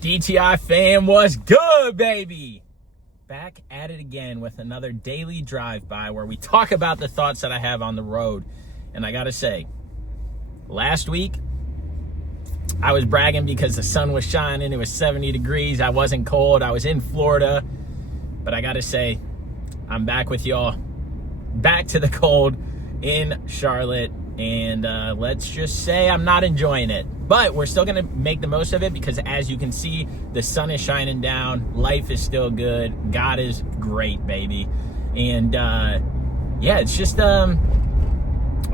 DTI fam, what's good, baby? Back at it again with another daily drive-by where we talk about the thoughts that I have on the road. And I gotta say, last week, I was bragging because the sun was shining. It was 70 degrees. I wasn't cold. I was in Florida. But I gotta say, I'm back with y'all. Back to the cold in Charlotte. And let's just say I'm not enjoying it. But we're still going to make the most of it because, as you can see, the sun is shining down. Life is still good. God is great, baby. And, yeah, it's just, I've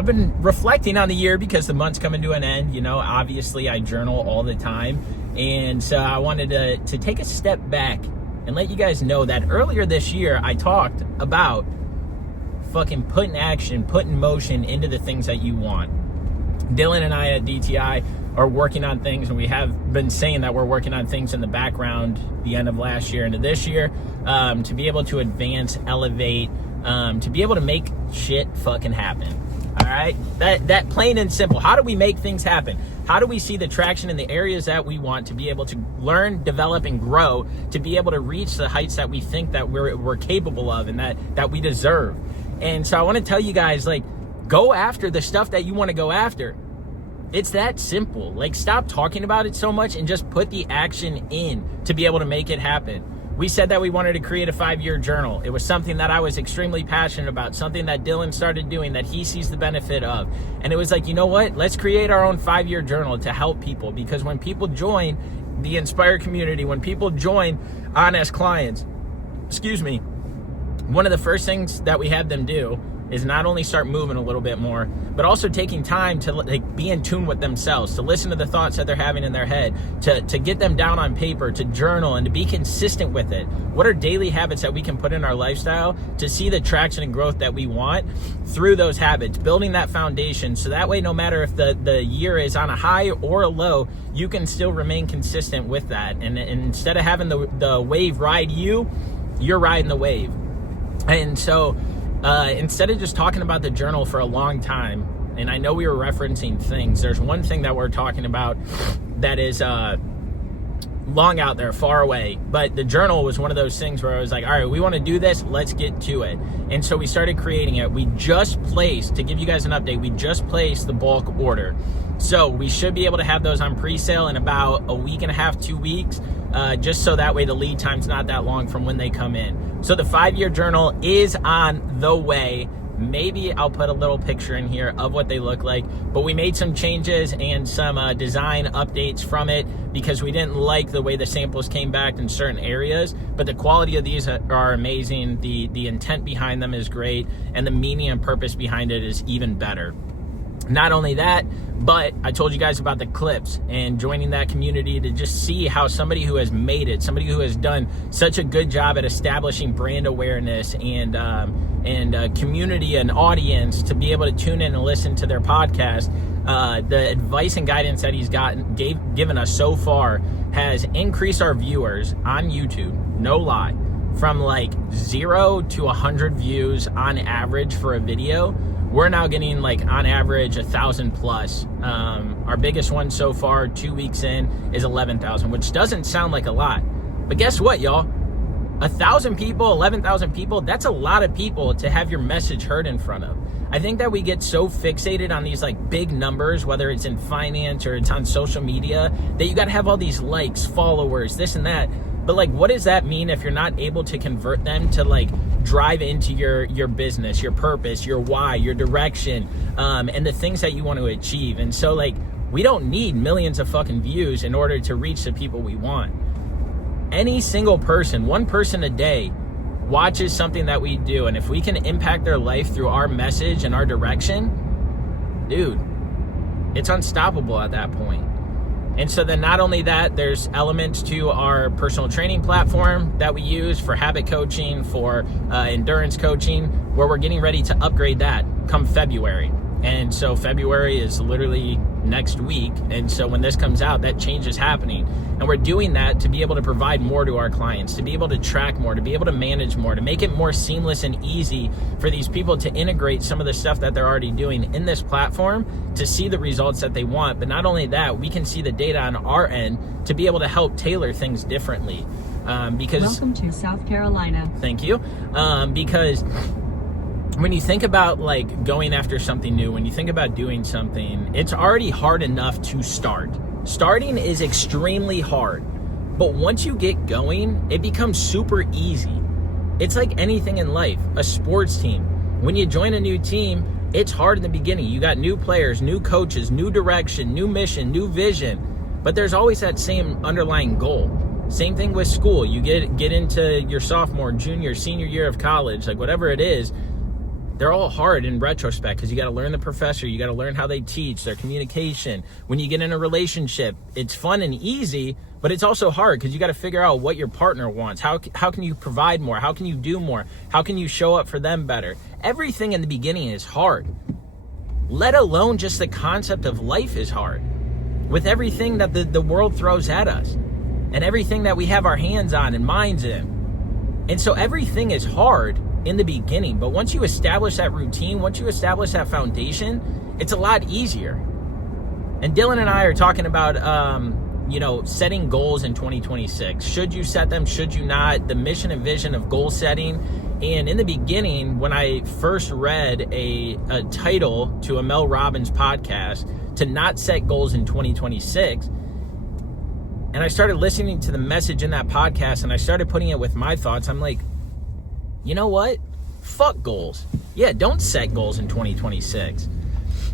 been reflecting on the year because the month's coming to an end. You know, obviously, I journal all the time. And so I wanted to take a step back and let you guys know that earlier this year, I talked about fucking putting action, putting motion into the things that you want. Dylan and I at DTI are working on things, and we have been saying that we're working on things in the background the end of last year into this year, to be able to advance, elevate, to be able to make shit fucking happen. All right, that plain and simple. How do we make things happen? How do we see the traction in the areas that we want to be able to learn, develop, and grow, to be able to reach the heights that we think that we're capable of and that we deserve? And so I want to tell you guys, like, go after the stuff that you want to go after. It's that simple. Like, stop talking about it so much and just put the action in to be able to make it happen. We said that we wanted to create a 5-year journal. It was something that I was extremely passionate about, something that Dylan started doing that he sees the benefit of. And it was like, you know what? Let's create our own 5-year journal to help people, because when people join the Inspire community, when people join on as clients, one of the first things that we have them do is not only start moving a little bit more, but also taking time to like be in tune with themselves, to listen to the thoughts that they're having in their head, to get them down on paper, to journal, and to be consistent with it. What are daily habits that we can put in our lifestyle to see the traction and growth that we want through those habits, building that foundation, so that way no matter if the year is on a high or a low, you can still remain consistent with that. And instead of having the wave ride you, you're riding the wave. And so instead of just talking about the journal for a long time, and I know we were referencing things, there's one thing that we're talking about that is long out there, far away. But the journal was one of those things where I was like, all right, we want to do this, let's get to it. And so we started creating it. We just placed, to give you guys an update, we just placed the bulk order. So we should be able to have those on pre-sale in about a week and a half, 2 weeks, just so that way the lead time's not that long from when they come in. So the 5-year journal is on the way. Maybe I'll put a little picture in here of what they look like, but we made some changes and some design updates from it because we didn't like the way the samples came back in certain areas, but the quality of these are amazing. The intent behind them is great, and the meaning and purpose behind it is even better. Not only that, but I told you guys about the clips and joining that community to just see how somebody who has made it, somebody who has done such a good job at establishing brand awareness and community and audience to be able to tune in and listen to their podcast, the advice and guidance that he's given us so far has increased our viewers on YouTube, no lie, from like 0 to 100 views on average for a video. We're now getting like on average 1,000 plus. Our biggest one so far, 2 weeks in, is 11,000, which doesn't sound like a lot. But guess what, y'all? 1,000 people, 11,000 people, that's a lot of people to have your message heard in front of. I think that we get so fixated on these like big numbers, whether it's in finance or it's on social media, that you got to have all these likes, followers, this and that. But like, what does that mean if you're not able to convert them to like drive into your business, your purpose, your why, your direction, and the things that you want to achieve? And so like, we don't need millions of fucking views in order to reach the people we want. Any single person, one person a day, watches something that we do, and if we can impact their life through our message and our direction, dude, it's unstoppable at that point. And so then not only that, there's elements to our personal training platform that we use for habit coaching, for endurance coaching, where we're getting ready to upgrade that come February. And so February is literally next week. And so when this comes out, that change is happening. And we're doing that to be able to provide more to our clients, to be able to track more, to be able to manage more, to make it more seamless and easy for these people to integrate some of the stuff that they're already doing in this platform to see the results that they want. But not only that, we can see the data on our end to be able to help tailor things differently. Because welcome to South Carolina. Thank you. Because when you think about like going after something new, when you think about doing something, it's already hard enough to start. Starting is extremely hard, but once you get going, it becomes super easy. It's like anything in life, a sports team. When you join a new team, it's hard in the beginning. You got new players, new coaches, new direction, new mission, new vision, but there's always that same underlying goal. Same thing with school. You get into your sophomore, junior, senior year of college, like whatever it is, they're all hard in retrospect because you got to learn the professor, you got to learn how they teach, their communication. When you get in a relationship, it's fun and easy, but it's also hard because you got to figure out what your partner wants. How can you provide more? How can you do more? How can you show up for them better? Everything in the beginning is hard, let alone just the concept of life is hard. With everything that the world throws at us and everything that we have our hands on and minds in. And so everything is hard in the beginning, but once you establish that routine, once you establish that foundation, it's a lot easier. And Dylan and I are talking about, setting goals in 2026. Should you set them? Should you not? The mission and vision of goal setting. And in the beginning, when I first read a title to a Mel Robbins podcast to not set goals in 2026, and I started listening to the message in that podcast and I started putting it with my thoughts, I'm like, you know what? Fuck goals. Yeah, don't set goals in 2026.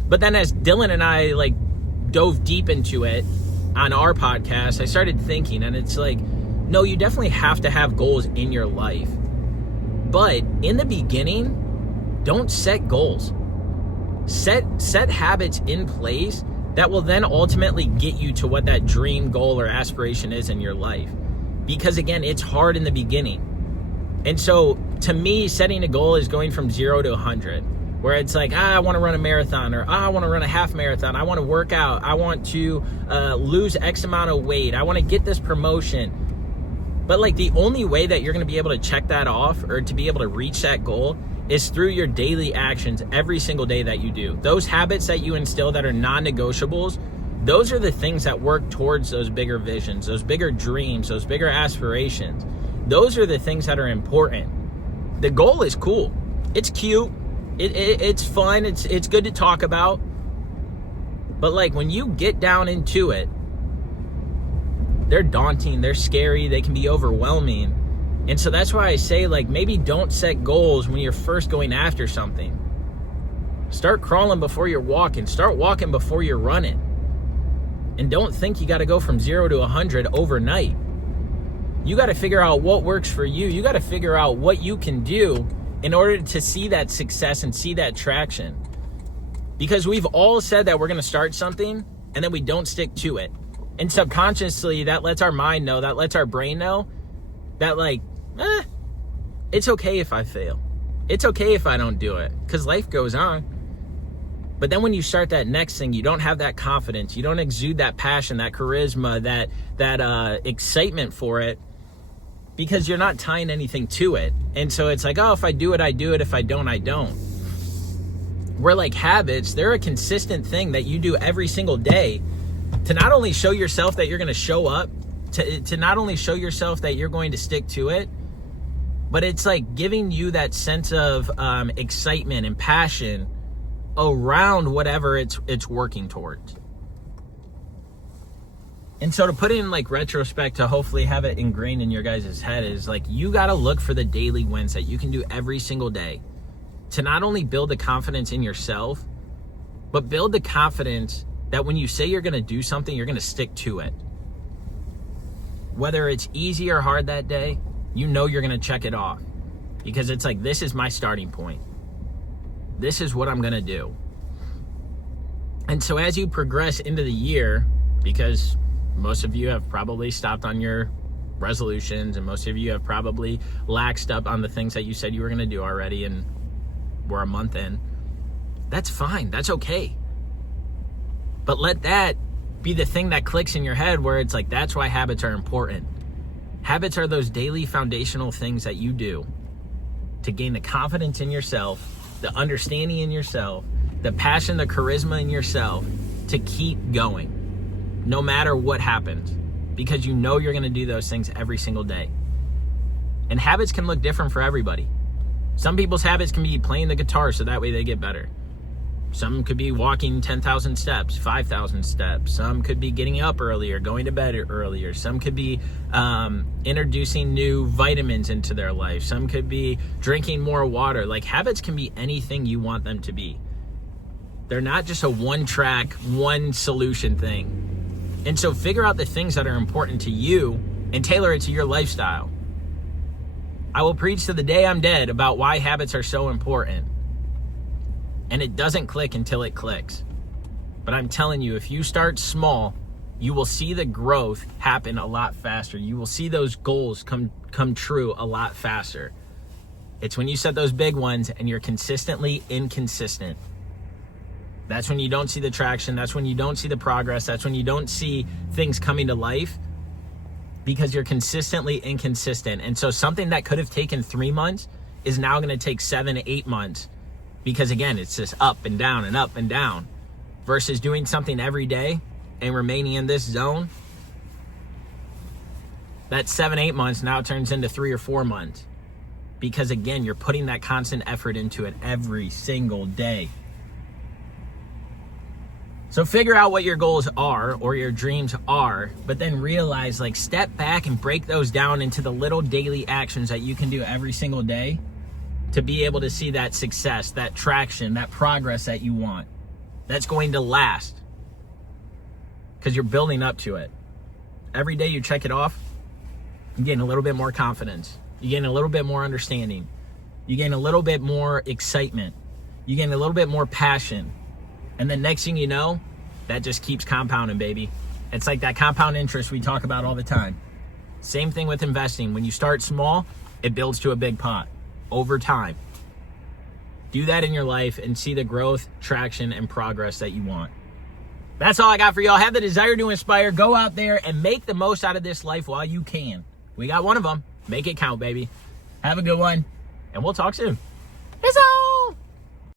But then as Dylan and I dove deep into it on our podcast, I started thinking, and it's like, no, you definitely have to have goals in your life. But in the beginning, don't set goals. Set habits in place that will then ultimately get you to what that dream goal or aspiration is in your life. Because again, it's hard in the beginning. And so to me, setting a goal is going from 0 to 100, where it's like, I want to run a marathon, or I want to run a half marathon. I want to work out. I want to lose X amount of weight. I want to get this promotion. But the only way that you're going to be able to check that off or to be able to reach that goal is through your daily actions every single day that you do. Those habits that you instill that are non-negotiables, those are the things that work towards those bigger visions, those bigger dreams, those bigger aspirations. Those are the things that are important. The goal is cool. It's cute. It's fun. It's good to talk about. But when you get down into it, they're daunting. They're scary. They can be overwhelming. And so that's why I say maybe don't set goals when you're first going after something. Start crawling before you're walking. Start walking before you're running. And don't think you got to go from 0 to 100 overnight. You got to figure out what works for you. You got to figure out what you can do in order to see that success and see that traction. Because we've all said that we're going to start something and then we don't stick to it. And subconsciously, that lets our mind know, that lets our brain know that it's okay if I fail. It's okay if I don't do it, because life goes on. But then when you start that next thing, you don't have that confidence. You don't exude that passion, that charisma, that excitement for it, because you're not tying anything to it. And so it's if I do it, I do it. If I don't, I don't. Where habits, they're a consistent thing that you do every single day to not only show yourself that you're going to show up, to not only show yourself that you're going to stick to it, but it's giving you that sense of excitement and passion around whatever it's working towards. And so to put it in retrospect, to hopefully have it ingrained in your guys' head, is you got to look for the daily wins that you can do every single day to not only build the confidence in yourself, but build the confidence that when you say you're going to do something, you're going to stick to it. Whether it's easy or hard that day, you're going to check it off, because it's this is my starting point. This is what I'm going to do. And so as you progress into the year, because most of you have probably stopped on your resolutions and most of you have probably laxed up on the things that you said you were going to do already, and we're a month in. That's fine. That's okay. But let that be the thing that clicks in your head where it's like, that's why habits are important. Habits are those daily foundational things that you do to gain the confidence in yourself, the understanding in yourself, the passion, the charisma in yourself to keep going no matter what happens, because you know you're going to do those things every single day. And habits can look different for everybody. Some people's habits can be playing the guitar so that way they get better. Some could be walking 10,000 steps, 5,000 steps. Some could be getting up earlier, going to bed earlier. Some could be introducing new vitamins into their life. Some could be drinking more water. Like, habits can be anything you want them to be. They're not just a one-track, one-solution thing. And so figure out the things that are important to you and tailor it to your lifestyle. I will preach to the day I'm dead about why habits are so important. And it doesn't click until it clicks. But I'm telling you, if you start small, you will see the growth happen a lot faster. You will see those goals come true a lot faster. It's when you set those big ones and you're consistently inconsistent. That's when you don't see the traction. That's when you don't see the progress. That's when you don't see things coming to life, because you're consistently inconsistent. And so something that could have taken 3 months is now going to take 7 to 8 months, because again, it's just up and down and up and down, versus doing something every day and remaining in this zone. That 7, 8 months now turns into 3 or 4 months, because again, you're putting that constant effort into it every single day. So figure out what your goals are or your dreams are, but then realize, like, step back and break those down into the little daily actions that you can do every single day to be able to see that success, that traction, that progress that you want. That's going to last, because you're building up to it. Every day you check it off, you gain a little bit more confidence. You gain a little bit more understanding. You gain a little bit more excitement. You gain a little bit more passion. And then next thing you know, that just keeps compounding, baby. It's like that compound interest we talk about all the time. Same thing with investing. When you start small, it builds to a big pot over time. Do that in your life and see the growth, traction, and progress that you want. That's all I got for y'all. Have the desire to inspire. Go out there and make the most out of this life while you can. We got one of them. Make it count, baby. Have a good one, and we'll talk soon. Peace out.